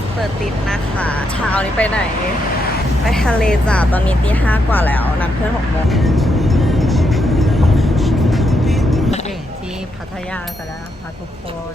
สเปิดติดนะคะเช้านี้ไปไหน ไปทะเลจ้ะตอนนี้ตีห้ากว่าแล้วนัดเพื่อนหกโมงเก่งที่พัทยากันแล้วนะคะทุกคน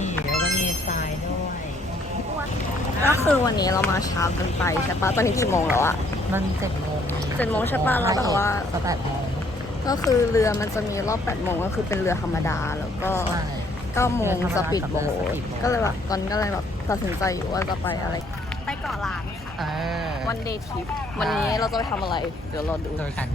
นี่แล้วก็มีทรายด้วย ก็คือวันนี้เรามาเช้ากันไปใช่ปะตอนนี้กี่โมงแล้วอะมันเจ็ดโมงเจ็ดโมงใช่ปะแล้วแบบว่าก็แปดโมงก็คือเรือมันจะมีรอบ8โมงก็คือเป็นเรือธรรมดาแล้วก็ ใช่9โมงเรือธสรรมดาปีดโบ๊กับเรือท speedboat ก็เลยแบบตอนนี้ก็เลยแบบตัดสินใจอยู่ว่าจะไปอะไร ไปเกาะล้านค่ะเออวันเดย์ทริปวันนี้เราจะไปทำอะไร เดี๋ยวรอดูโดยกัน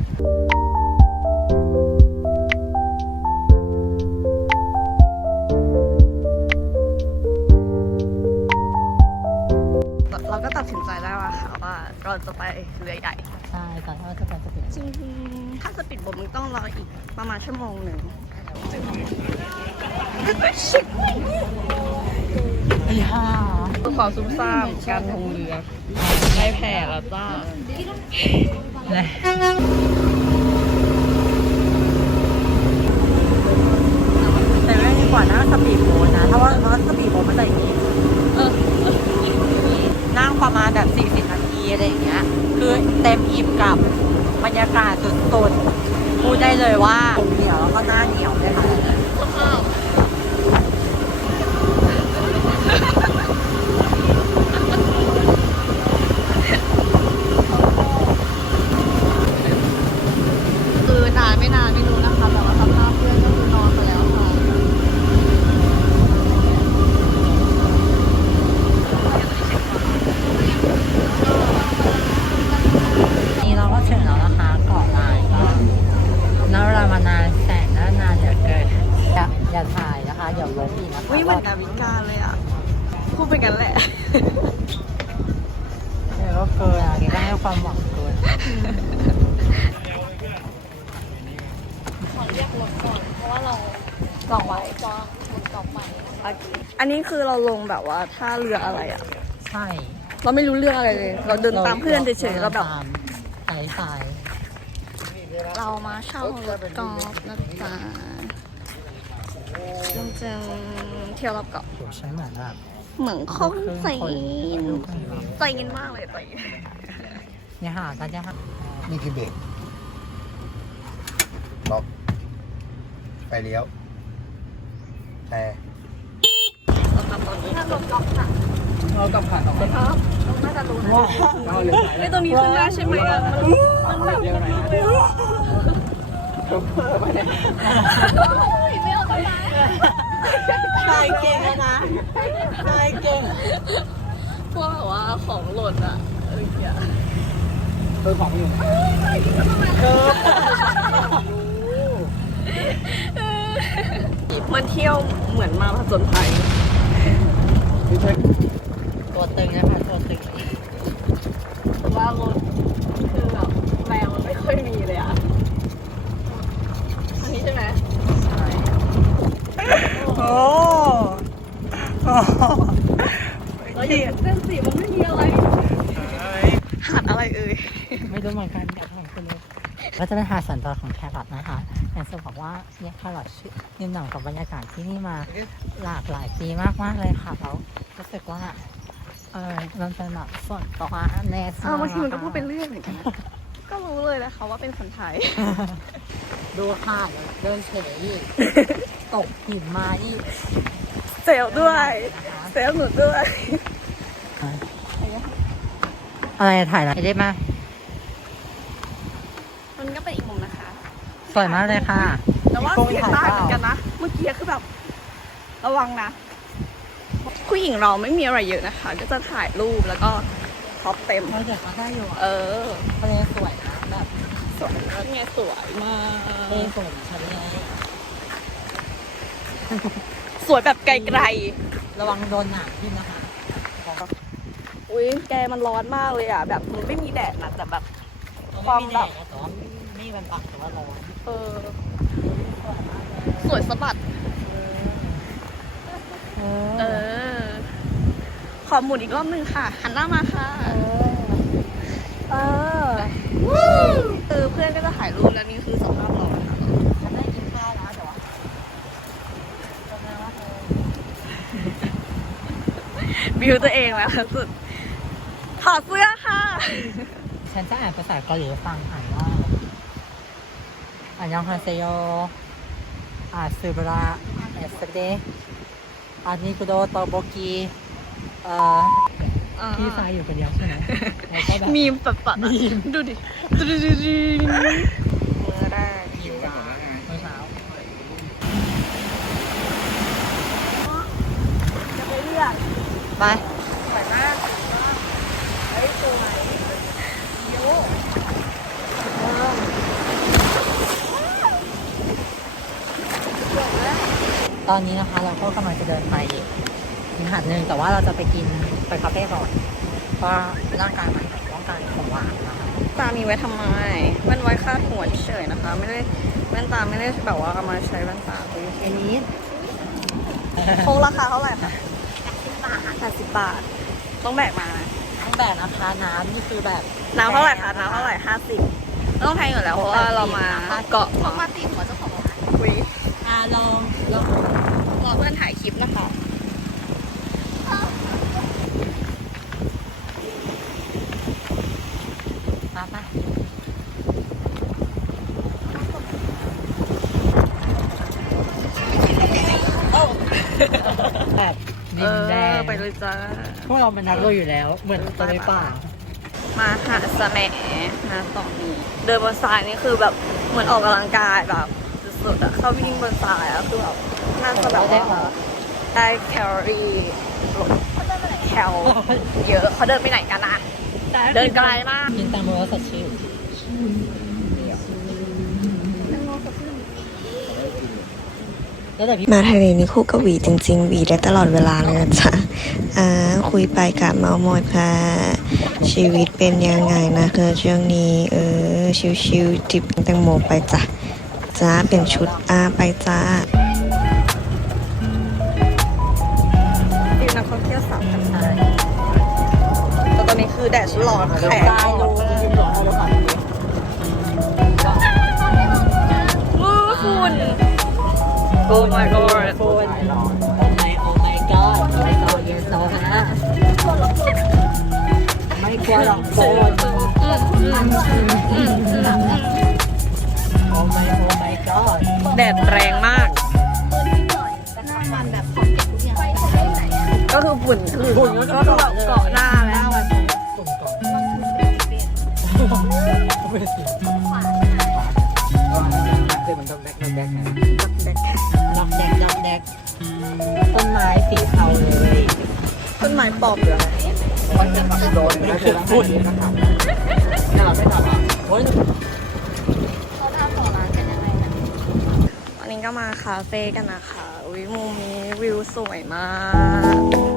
เราก็ตัดสินใจได้ว่าค่ะว่าเราจะไปเรือใหญ่ ใช่ตอนที่ว่าจะไปจะเป็นจริงๆถ้าสปีดโบ๊ทมันต้องรออีกประมาณชั่วโมงหนึ่ง ไอ้ห่าคือซุ่มซ่ามการลงเรือไม่แพ้แล้วจ้าแต่ไม่ดีกว่านั่งสปีดโบ๊ทนะ ถ้าว่าเพราะสปีดโบ๊ทมันจะอย่างนี้เออนั่งประมาณแบบ 40 นาทีอะไรอย่างเงี้ย คือเต็มอิ่มกับบรรยากาศสุดๆ พูดได้เลยว่าเหนียวแล้วก็หน้าเหนียวเลยค่ะ สภาพคือนานไม่นานไม่รู้นะคะแต่ว่าสภาพเพื่อนก็คือนอนไปแล้วค่ะ นี่เราก็ถึงแล้วนะคะเกาะล้านก็น่ารามานานแสนน่านานเหลือเกินอย่าอย่าถ่ายนะคะ เดี๋ยวลบอีกนะคะ วิเหมือนนาวิกาเลยอะ พูดไปกันแหละ เดี๋ยวก็เกินอะนี่ก็ให้ความหวังเกิน ขอเรียกรถก่อน เพราะว่าเราจองไว้จองจองใหม่อันนี้คือ เราลงแบบว่าท่าเรืออะไรอะ ใช่เราไม่รู้เรื่องอะไรเลย เราเดินตามเพื่อนเฉยๆแล้วแบบสายสายเรามาเช่ารถกอล์ฟนะจ๊ะจริงๆเที่ยวรอบเกาะโหใช้เหมือนแบบเหมืองคงใสคนใจเย็นมากเลยใจเย็นเนี่ยค่ะกันเนี่ยค่ะนี่คือเบรกล็อกไฟเลี้ยวแต่ เราทำตอนนี้ถ้ารถกอล์ฟค่ะเรากับผ่านออกสภาพน่าจะรู้นะไม่ตรงนี้ขึ้นได้ใช่ไหมอะมันมันแบบไม่เอาตัวไหนตายเก่งเลยนะตายเก่งพวกแบบว่าของหล่นอะอะไรอย่างเงี้ยเออของอยู่มันเที่ยวเหมือนมาผจญภัย ตัวตึงนะคะตัวตึงว่ารถคือแบบแรงมันไม่ค่อยมีเลยอะ อันนี้ใช่ไหมใช่โอ้โหเราอยากเส้นสีมันไม่มีอะไร หาดอะไรเอ่ย ไม่รู้เหมือนกันอยากถามคุณเลย ก็จะเป็นหาดสันดอนของแครอทนะคะอยากจะบอกว่าเนี่ยแครอทชื่อยืนหนังกับบรรยากาศที่นี่มาหลากหลายปีมากๆเลยค่ะแล้วรู้สึกว่าเออมันเป็นแบบส่วนตัวแนสอ้าวบางทีมันก็พูดเป็นเรื่องเหมือนกันนะก็รู้เลยนะคะว่าเป็นคนไทย ดูค่ะเดินเฉยอีกตกหินมาอีกเซลด้วยเซลหนูด้วยอะไรถ่ายอะไรได้มา มันก็เป็นอีกมุมนะคะ สวยมากเลยค่ะ แต่ว่าโกงเสียงถ่ายได้เปล่าเหมือนกันนะ เมื่อกี้คือแบบระวังนะ ผู้หญิงเราไม่มีอะไรเยอะนะคะ ก็จะถ่ายรูปแล้วก็ท็อปเต็มเราเด็กก็ได้อยู่เออะอทะเลสวยนะแบบสวยนี่ไงสวยมากทะเลสวยทะเลสวยแบบไกลระวังโดนหนามทิ่มนะคะๆอุ้ยแกมันร้อนมากเลยอะ แบบมันไม่มีแดดนะแต่แบบ ความแบบแต่ว่าไม่มีวันปักแต่ว่าร้อนเออ สวยสะบัด เออ ขอหมุนอีกรอบหนึ่งค่ะ หันหน้ามาค่ะ เออคือเพื่อนก็จะถ่ายรูปแล้วนี่คือสภาพเรานะคะฉันได้กินข้าวแล้วแต่ว่าจำได้ว่าเธอบิวตัวเองแล้วสุด ถอดเสื้อค่ะ ฉันจะอ่านภาษาเกาหลีฟังอ่านว่าอ่านยองฮาเซโยอาซูบราเอสเดอานิกุโดโตโบกีเอ่อพี่ชายอยู่คนเดียวใช่ไหมมีมปะปะดูดิดูดิดูดิมือแรกหิวอะเมื่อเช้าจะไปเลือกไป สวยมากเฮ้ยสวยเยอะ ตอนนี้นะคะเราก็กำลังจะเดินไปอีกหาดหนึ่งแต่ว่าเราจะไปกินไปคาเฟ่ก่อนเพราะร่างกายมันต้องการของหวานนะคะตามีไว้ทำไมแว่นไว้คาดหัวเฉยๆนะคะ ไม่ได้แว่นตาไม่ได้แบบว่าเอามาใช้แว่นตาคุยอันนี้คงราคาเท่าไหร่คะแปดสิบบาท ต้องแบกมานะต้องแบ่งนะคะน้ำนี่คือแบบน้ำเท่าไหร่คะน้ำเท่าไหร่ห้าสิบต้องแพงอยู่แล้วเพราะว่าเรามาเกาะเขาเนาะมาตีหัวเจ้าของร้านคุย อ่าลองลองรอเพื่อนถ่ายคลิปนะคะมาปะแบบเอดินแดองไปเลยจ้าพวกเรามันนักลุยอยู่แล้ว เหมือนตัวในป่า มาหาดสะแหมนะตอนนี้ เดินบนทรายนี่คือแบบเหมือนออกกำลังกายแบบ สุดๆอะเข้าวิ่งบนทรายอะคือแบบน่าจะแบบว่าได้แคลอรี่ลดแคลเยอะเขาเดินไปไหนกันนะเดินไกลมากกินแตงโมแล้วสดชื่นแล้วแต่พี่มาทะเลนี่คู่กับหวีจริง ๆ หวีได้ตลอดเวลาเลยนะจ๊ะอ่าคุยไปกับเมาส์มอยค่ะ ชีวิตเป็นยังไงนะเธอช่วงนี้ เออ ชิวๆจิบแตงโมไปจ้ะ จ้าเป็นชุดอาไปจ้าฟิลนักท่องเที่ยวสาวกันไทยแต่ตอนนี้คือแดดร้อนแขกตายรู้ยืนหลงเอาเลยค่ะมือฝุ่น Oh my god โอ้ my oh my god oh my god you're so hot ไม่กลัวหรอกโฟน oh my oh my god แดดแรงมากหน้ามันแบบของเก็บทุกอย่างก็คือฝุ่นคือฝุ่นก็คือแบบเกาะหน้าหแล้น้าวมันฝุ่นก่อนเป็นสีดอกแดกดอกแดกต้นไม้สีเทาเลยต้นไม้ปลอมเหรอนี่คือฝุ่นโอ้ยเขาทำต่อร้านกันยังไงนะ วันนี้ ก็มาคาเฟ่กันนะคะวิมุมนี้วิวสวยมาก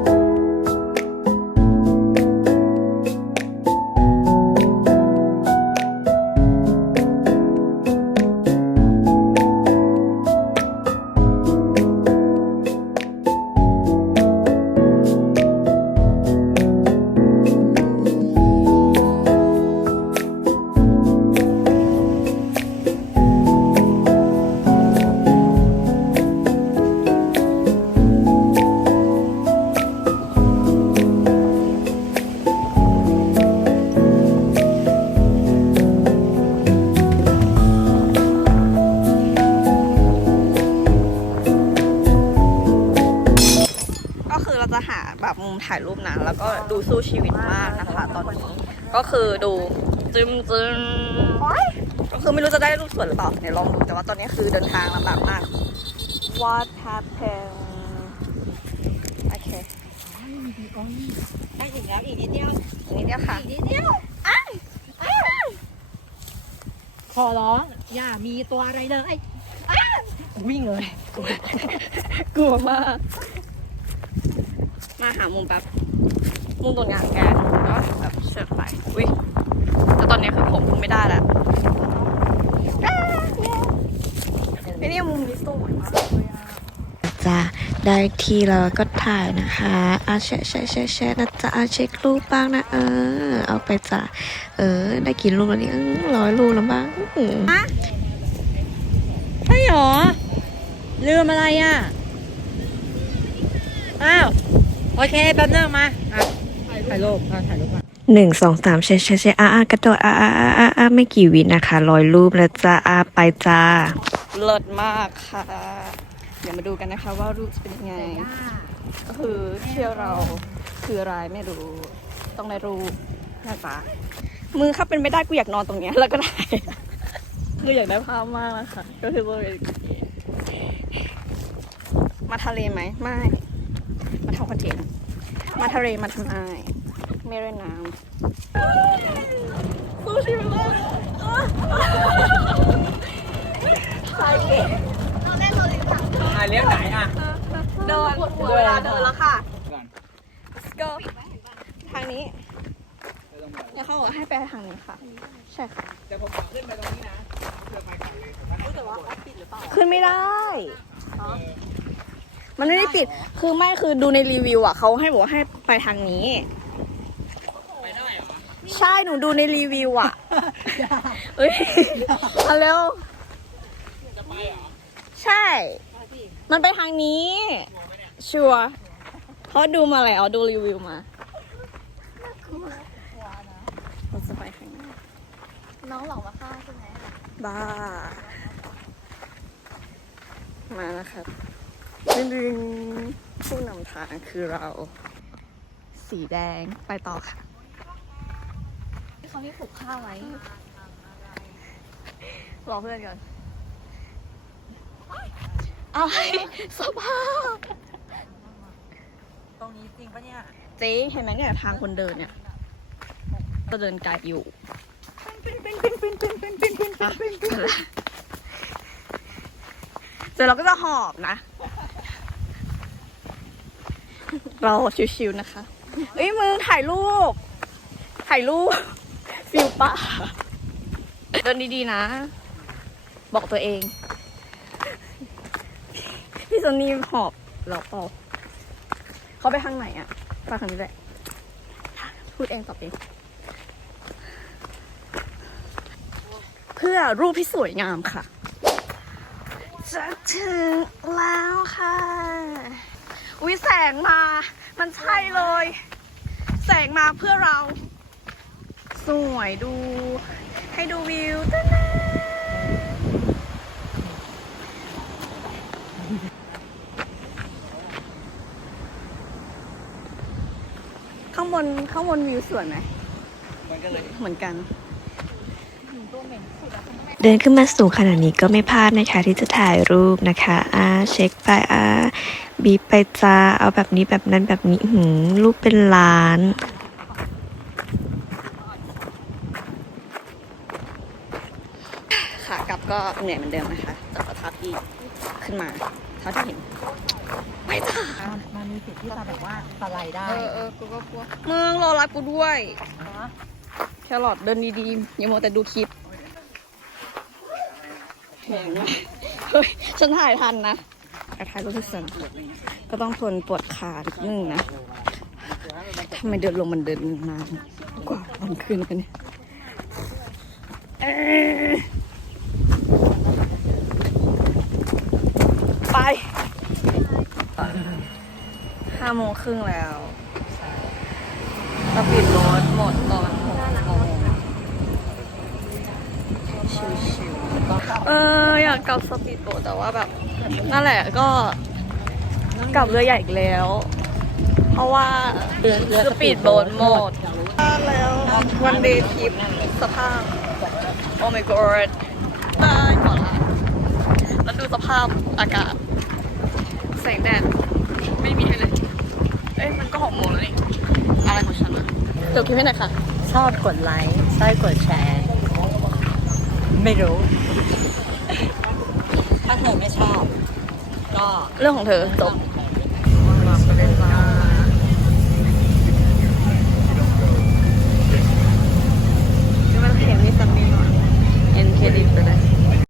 ดูสู้ชีวิตมากนะคะ ตอนนี้ก็คือดูจึมจึมก็คือไม่รู้จะได้รูปสวยหรือเปล่าเดี๋ยวลองดูแต่ว่าตอนนี้คือเดินทางลำบากมาก What happened โอเคได้ถึงแล้วอีกนิดเดียวอันนี้เนี่ยค่ะนิดเดียวขอร้องอย่ามีตัวอะไรเลยอ้าววิ่งเลยกลัวมาก มาหามุมแบบ มุมตรงกลางแกแล้วก็แบบเชิญไปอุ้ยแต่ตอนนี้คือผมคุมไม่ได้แล้วอ้าเนี่ยไอ้เนี่ยมุมนี้สวยมากเลยอะจ้าได้ที่แล้วก็ถ่ายนะคะอาแชะแชะแชะแชะนะจ๊ะอาเช็ครูปบ้างนะเออ เอาไปจ้ะเออ ได้กี่รูปแล้วเนี่ยร้อยรูปแล้วบ้างอื้อหือใช่หรอ ลืมอะไรอะ อ้าว โอเค แป๊บนึงมาอะ ถ่ายรูปอะถ่ายรูปมาหนึ่งสองสามเชเชเชอาอากระโดดอาอาอาอาอาไม่กี่วินะคะร้อยรูปแล้วจ้าอาไปจ้าเลิศมากค่ะ เดี๋ยวมาดูกันนะคะว่ารูปจะเป็นยังไง ก็คือเที่ยวเราคืออะไรไม่รู้ ต้องได้รูปนะจ๊ะมือครับเป็นไม่ได้กูอยากนอนตรงเนี้ยแล้วก็ได้กูอยากได้ภาพมากนะคะก็คือบริเวณนี้มาทะเลไหมไม่ มาทำคอนเทนต์ มาทะเลมาทำไมไม่เล่นน้ำสู้ชีวิตเลยใครเก่งถ่ายเลี้ยวไหนอะเดินเวลาเดินแล้วค่ะ Let's go ทางนี้แล้วเขาบอกให้ไปทางนี้ค่ะ ใช่ค่ะเดี๋ยวผมขอขึ้นไปตรงนี้นะเพื่อไปกลับเลยแต่ว่าขึ้นไม่ได้ มันไม่ได้ปิด คือไม่คือดูในรีวิวอะเขาให้บอกว่าให้ไปทางนี้ไปได้เหรอใช่หนูดูในรีวิวอะเอ้ยมาเร็วจะไปเหรอใช่ มันไปทางนี้ ชัวร์เพราะดูมาแล้วดูรีวิวมาเราจะไปทางไหนน้องหลอกมาฆ่าใช่ไหมบ้า มานะครับ ดึงดึงผู้นำทางคือเรา สีแดงไปต่อค่ะเขาที่ผูกผ้าไว้รอเพื่อนก่อนอะไรสภาพตรงนี้จริงปะเนี่ยเจ๊เห็นไหมเนี่ยทางคนเดินเนี่ยก็เดินไกลอยู่เสร็จเราก็จะหอบนะ เราชิวๆนะคะ เอ้ยมึงถ่ายรูป ถ่ายรูปฟิลป่าเดินดีๆนะ บอกตัวเอง พี่ซันนี่หอบเราเปล่าเขาไปทางไหนอะไปทางนี้แหละพูดเองตอบเอง เพื่อรูปที่สวยงามค่ะจะถึงแล้วค่ะ อุ้ยแสงมา มันใช่เลย แสงมาเพื่อเรา สวยดู ให้ดูวิวตะนะข้างบนข้างบนวิวสวยไหมมันก็เลยเหมือนกัน เดินขึ้นมาสูงขนาดนี้ก็ไม่พลาดนะคะที่จะถ่ายรูปนะคะอ่าเช็คไปอ่าบีบไปจ้าเอาแบบนี้แบบนั้นแบบนี้อื้อหือรูปเป็นล้านค่ะกลับก็เหนื่อยเหมือนเดิมนะคะจากสภาพที่ขึ้นมา เท่าที่เห็นไปจ้ามันมีสิทธิ์ที่จะแบบว่าสไลด์ได้ เออเออกูก็กลัวมึงรอรับกูด้วย แครอทเดินดีๆอย่ามัวแต่ดูคลิปแหงมากเฮ้ยฉันถ่ายทันนะแต่ถ่ายรูปที่สันก็ต้องทนปวดขานิดนึงนะทำไมเดินลงมันเดินนานกว่าตอนขึ้นกันเนี่ยไปห้าโมงครึ่งแล้วสปีดโบ๊ทหมดตอนหกโมง ชิวๆเอออยากกลับสปีดโบ๊ทแต่ว่าแบบนั่นแหละก็กลับเรือใหญ่อีกแล้ว เพราะว่าเรือเรือสปีดโบ๊ทหมดแล้ววันเดย์ทริปสภาพโอ้ my god ได้ก่อนละแล้วดูสภาพอากาศแสงแดดไม่มีให้เลย เอ้ยมันก็หกโมงแล้วนี่อะไรของฉันวะจบคลิปให้หน่อยค่ะ ชอบกดไลค์ใช่กดแชร์ ไม่รู้ ถ้าเธอไม่ชอบ ก็เรื่องของเธอจบเอ็นเครดิตไปเลย